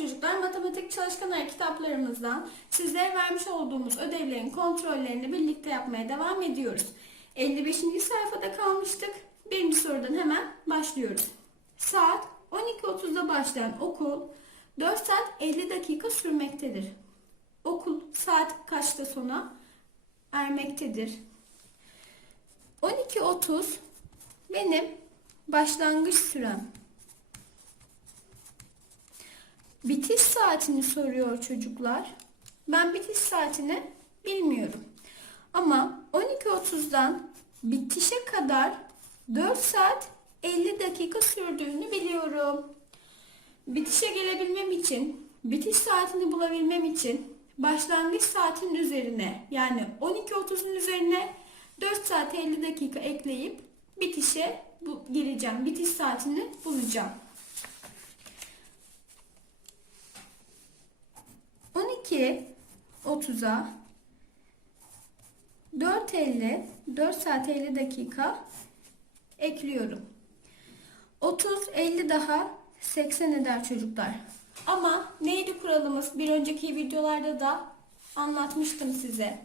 çocuklar matematik çalışkanlar kitaplarımızdan sizlere vermiş olduğumuz ödevlerin kontrollerini birlikte yapmaya devam ediyoruz. 55. sayfada kalmıştık. Birinci sorudan hemen başlıyoruz. Saat 12.30'da başlayan okul 4 saat 50 dakika sürmektedir. Okul saat kaçta sona ermektedir? 12.30 benim başlangıç sürem. Bitiş saatini soruyor çocuklar. Ben bitiş saatini bilmiyorum. Ama 12.30'dan bitişe kadar 4 saat 50 dakika sürdüğünü biliyorum. Bitişe gelebilmem için, bitiş saatini bulabilmem için başlangıç saatin üzerine yani 12.30'un üzerine 4 saat 50 dakika ekleyip bitişe bu, gireceğim. Bitiş saatini bulacağım. 12 30'a 4.50 4 saat 50 dakika ekliyorum. 30 50 daha 80 eder çocuklar. Ama neydi kuralımız? Bir önceki videolarda da anlatmıştım size.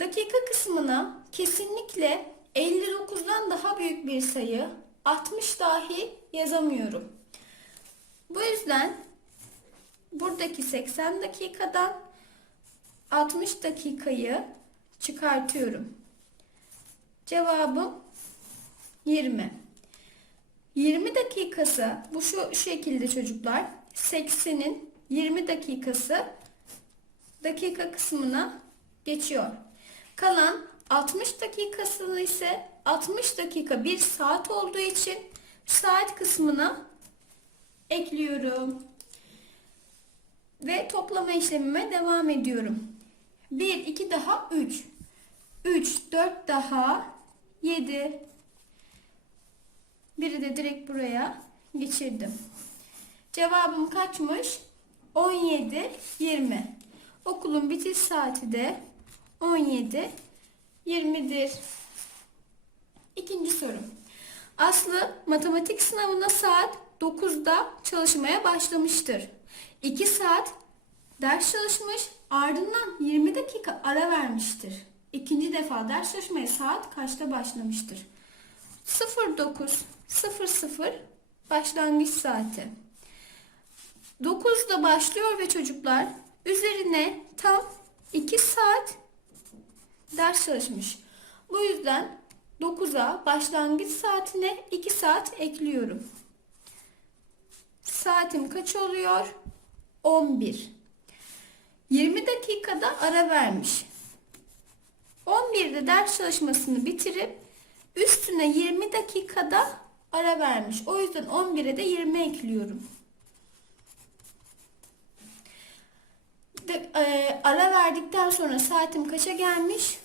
Dakika kısmına kesinlikle 59'dan daha büyük bir sayı 60 dahi yazamıyorum. Bu yüzden buradaki 80 dakikadan 60 dakikayı çıkartıyorum. Cevabım 20. 20 dakikası bu şu şekilde çocuklar. 80'in 20 dakikası dakika kısmına geçiyor. Kalan 60 dakikasını ise 60 dakika 1 saat olduğu için saat kısmına ekliyorum. Ve toplama işlemime devam ediyorum. 1, 2 daha 3. 3, 4 daha 7. Biri de direkt buraya geçirdim. Cevabım kaçmış? 17, 20. Okulun bitiş saati de 17, 20'dir. İkinci soru. Aslı matematik sınavına saat 9'da çalışmaya başlamıştır. 2 saat ders çalışmış ardından 20 dakika ara vermiştir. İkinci defa ders çalışmaya saat kaçta başlamıştır? 09 00 başlangıç saati. 9'da başlıyor ve çocuklar üzerine tam 2 saat ders çalışmış. Bu yüzden 9'a başlangıç saatine 2 saat ekliyorum. Saatim kaç oluyor? 11. 20 dakikada ara vermiş. 11'de ders çalışmasını bitirip üstüne 20 dakikada ara vermiş. O yüzden 11'e de 20 ekliyorum. De, e, ara verdikten sonra saatim kaça gelmiş?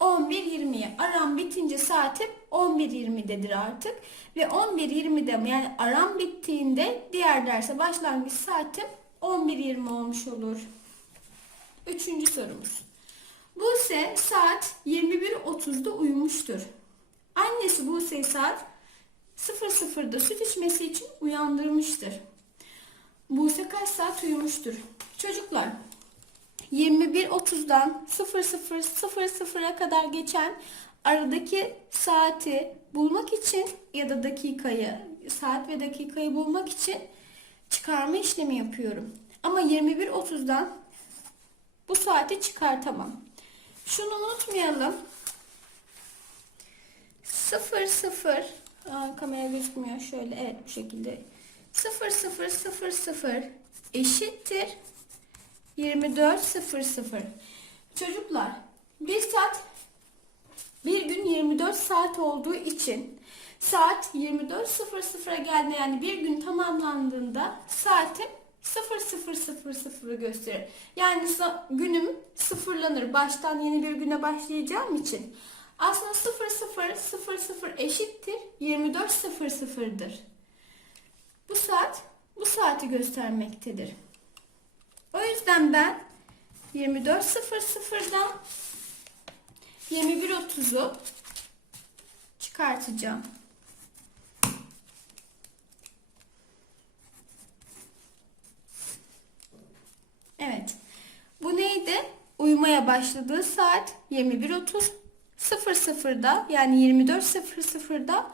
11.20'ye. Aram bitince saatim 11.20'dedir artık. Ve 11.20'de yani aram bittiğinde diğer derse başlangıç saatim 11.20 olmuş olur. Üçüncü sorumuz. Buse saat 21.30'da uyumuştur. Annesi Buse'yi saat 00'da süt içmesi için uyandırmıştır. Buse kaç saat uyumuştur? Çocuklar 21.30'dan 00.00'a kadar geçen aradaki saati bulmak için ya da dakikayı, saat ve dakikayı bulmak için çıkarma işlemi yapıyorum. Ama 21.30'dan bu saati çıkartamam. Şunu unutmayalım. 0 0 Aa, kamera gözükmüyor. Şöyle evet bu şekilde. 0 0 0 0 eşittir 24 0 0. Çocuklar bir saat bir gün 24 saat olduğu için saat 24.00'a geldi yani bir gün tamamlandığında saatim 0000'ı gösterir. Yani günüm sıfırlanır. Baştan yeni bir güne başlayacağım için. Aslında 0000 eşittir 24.00'dır. Bu saat bu saati göstermektedir. O yüzden ben 24.00'dan 21.30'u çıkartacağım. Başladığı saat 21.30. 00'da yani 24.00'da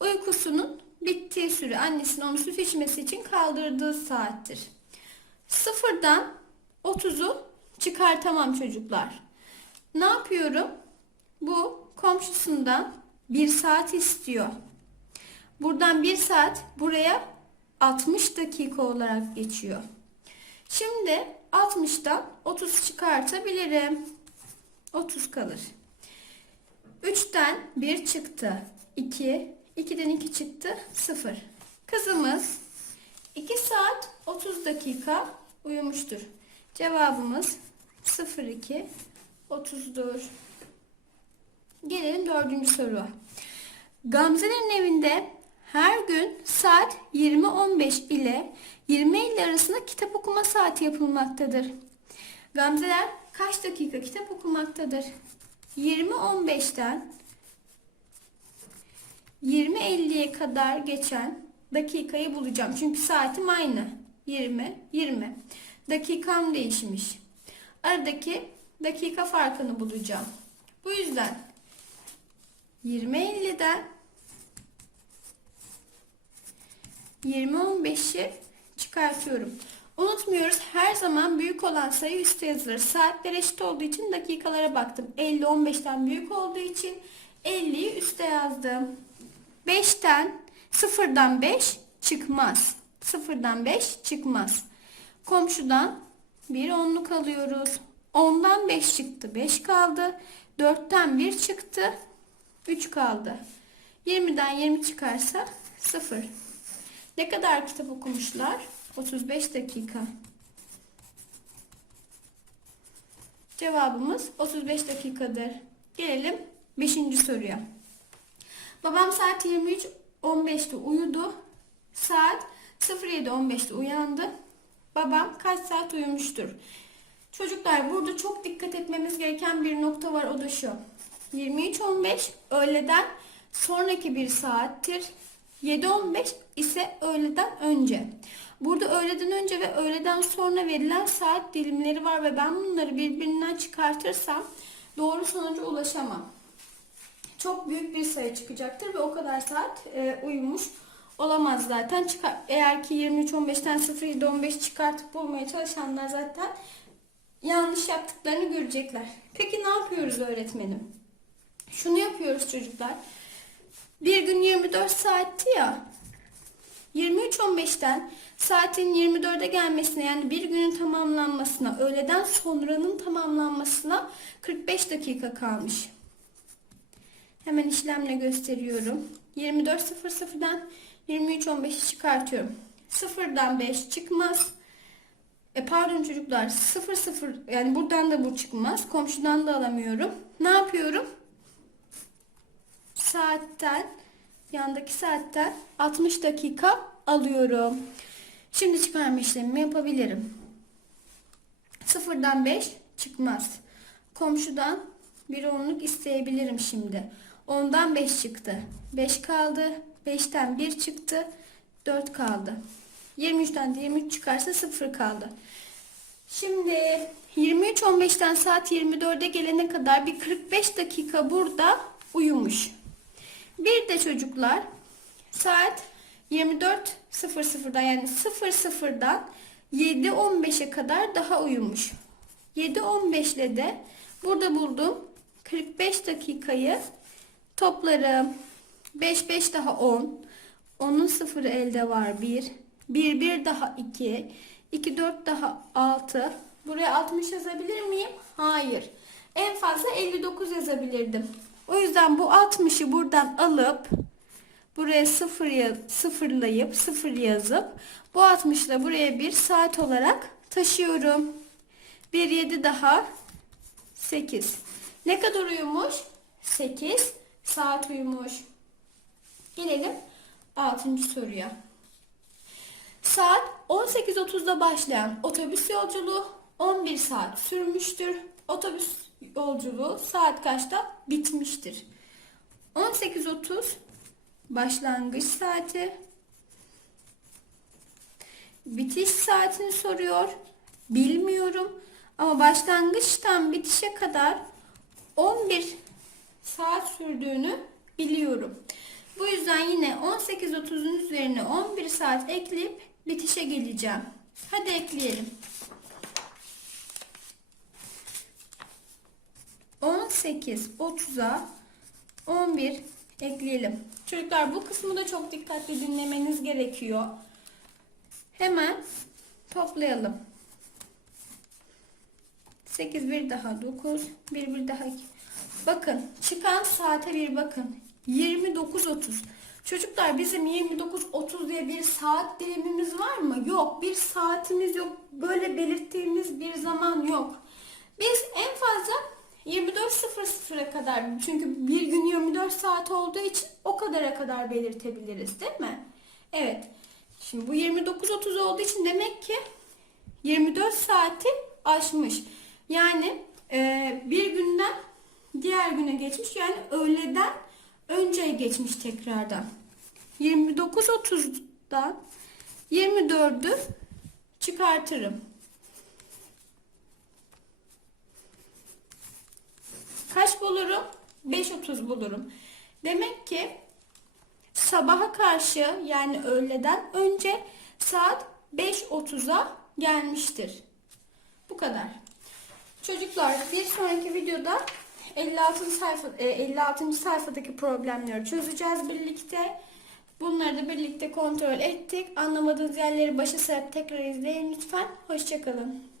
uykusunun bittiği süre annesinin onu süt içmesi için kaldırdığı saattir. Sıfırdan 30'u çıkartamam çocuklar. Ne yapıyorum? Bu komşusundan bir saat istiyor. Buradan bir saat buraya 60 dakika olarak geçiyor. Şimdi 60'dan 30 çıkartabilirim. 30 kalır. 3'ten 1 çıktı. 2. 2'den 2 çıktı. 0. Kızımız 2 saat 30 dakika uyumuştur. Cevabımız 02 30'dur. Gelelim dördüncü soruya. Gamze'nin evinde her gün saat 20.15 ile 20.50 arasında kitap okuma saati yapılmaktadır. Gamzeler kaç dakika kitap okumaktadır? 20.15'ten 20.50'ye kadar geçen dakikayı bulacağım. Çünkü saatim aynı. 20, 20. Dakikam değişmiş. Aradaki dakika farkını bulacağım. Bu yüzden 20.50'den 20.15'i çıkartıyorum. Unutmuyoruz her zaman büyük olan sayı üstte yazılır. Saatler eşit olduğu için dakikalara baktım. 50 15'ten büyük olduğu için 50'yi üste yazdım. 5'ten 0'dan 5 çıkmaz. 0'dan 5 çıkmaz. Komşudan bir onluk alıyoruz. 10'dan 5 çıktı. 5 kaldı. 4'ten 1 çıktı. 3 kaldı. 20'den 20 çıkarsa 0. Ne kadar kitap okumuşlar? 35 dakika. Cevabımız 35 dakikadır. Gelelim 5. soruya. Babam saat 23.15'te uyudu. Saat 07.15'te uyandı. Babam kaç saat uyumuştur? Çocuklar burada çok dikkat etmemiz gereken bir nokta var o da şu. 23.15 öğleden sonraki bir saattir. 7.15 ise öğleden önce. Burada öğleden önce ve öğleden sonra verilen saat dilimleri var ve ben bunları birbirinden çıkartırsam doğru sonuca ulaşamam. Çok büyük bir sayı çıkacaktır ve o kadar saat e, uyumuş olamaz zaten. Çıkar, eğer ki 23.15'ten 07.15 çıkartıp bulmaya çalışanlar zaten yanlış yaptıklarını görecekler. Peki ne yapıyoruz öğretmenim? Şunu yapıyoruz çocuklar. Bir gün 24 saatti ya. 23.15'ten saatin 24'e gelmesine yani bir günün tamamlanmasına, öğleden sonranın tamamlanmasına 45 dakika kalmış. Hemen işlemle gösteriyorum. 24.00'dan 23.15'i çıkartıyorum. 0'dan 5 çıkmaz. E pardon çocuklar 0 0 yani buradan da bu çıkmaz. Komşudan da alamıyorum. Ne yapıyorum? Saatten yandaki saatten 60 dakika alıyorum. Şimdi çıkarma işlemimi yapabilirim. 0'dan 5 çıkmaz. Komşudan bir onluk isteyebilirim şimdi. 10'dan 5 çıktı. 5 kaldı. 5'ten 1 çıktı. 4 kaldı. 23'ten de 23 çıkarsa 0 kaldı. Şimdi 23.15'ten saat 24'e gelene kadar bir 45 dakika burada uyumuş. Bir de çocuklar saat 24.00'dan yani 00'dan 7.15'e kadar daha uyumuş. 7.15 ile de burada buldum 45 dakikayı toplarım. 5 5 daha 10. 10'un sıfırı elde var 1. 1 1 daha 2. 2 4 daha 6. Buraya 60 yazabilir miyim? Hayır. En fazla 59 yazabilirdim. O yüzden bu 60'ı buradan alıp buraya 0 yaz, sıfırlayıp 0 yazıp bu 60'ı da buraya bir saat olarak taşıyorum. 1 7 daha 8. Ne kadar uyumuş? 8 saat uyumuş. Gelelim 6. soruya. Saat 18.30'da başlayan otobüs yolculuğu 11 saat sürmüştür. Otobüs yolculuğu saat kaçta bitmiştir? 18.30 başlangıç saati. Bitiş saatini soruyor. Bilmiyorum. Ama başlangıçtan bitişe kadar 11 saat sürdüğünü biliyorum. Bu yüzden yine 18.30'un üzerine 11 saat ekleyip bitişe geleceğim. Hadi ekleyelim. 18.30'a 11 ekleyelim. Çocuklar bu kısmı da çok dikkatli dinlemeniz gerekiyor. Hemen toplayalım. 8 bir daha 9 bir bir daha 2. Bakın çıkan saate bir bakın. 29.30. Çocuklar bizim 29.30 diye bir saat dilimimiz var mı? Yok. Bir saatimiz yok. Böyle belirttiğimiz bir zaman yok. Biz en fazla 24.00'a kadar çünkü bir gün 24 saat olduğu için o kadara kadar belirtebiliriz değil mi? Evet. Şimdi bu 29.30 olduğu için demek ki 24 saati aşmış. Yani e, bir günden diğer güne geçmiş. Yani öğleden önceye geçmiş tekrardan. 29.30'dan 24'ü çıkartırım. Kaç bulurum? 5.30 bulurum. Demek ki sabaha karşı yani öğleden önce saat 5.30'a gelmiştir. Bu kadar. Çocuklar bir sonraki videoda 56. sayfa e, 56. sayfadaki problemleri çözeceğiz birlikte. Bunları da birlikte kontrol ettik. Anlamadığınız yerleri başa sarıp tekrar izleyin lütfen. Hoşçakalın.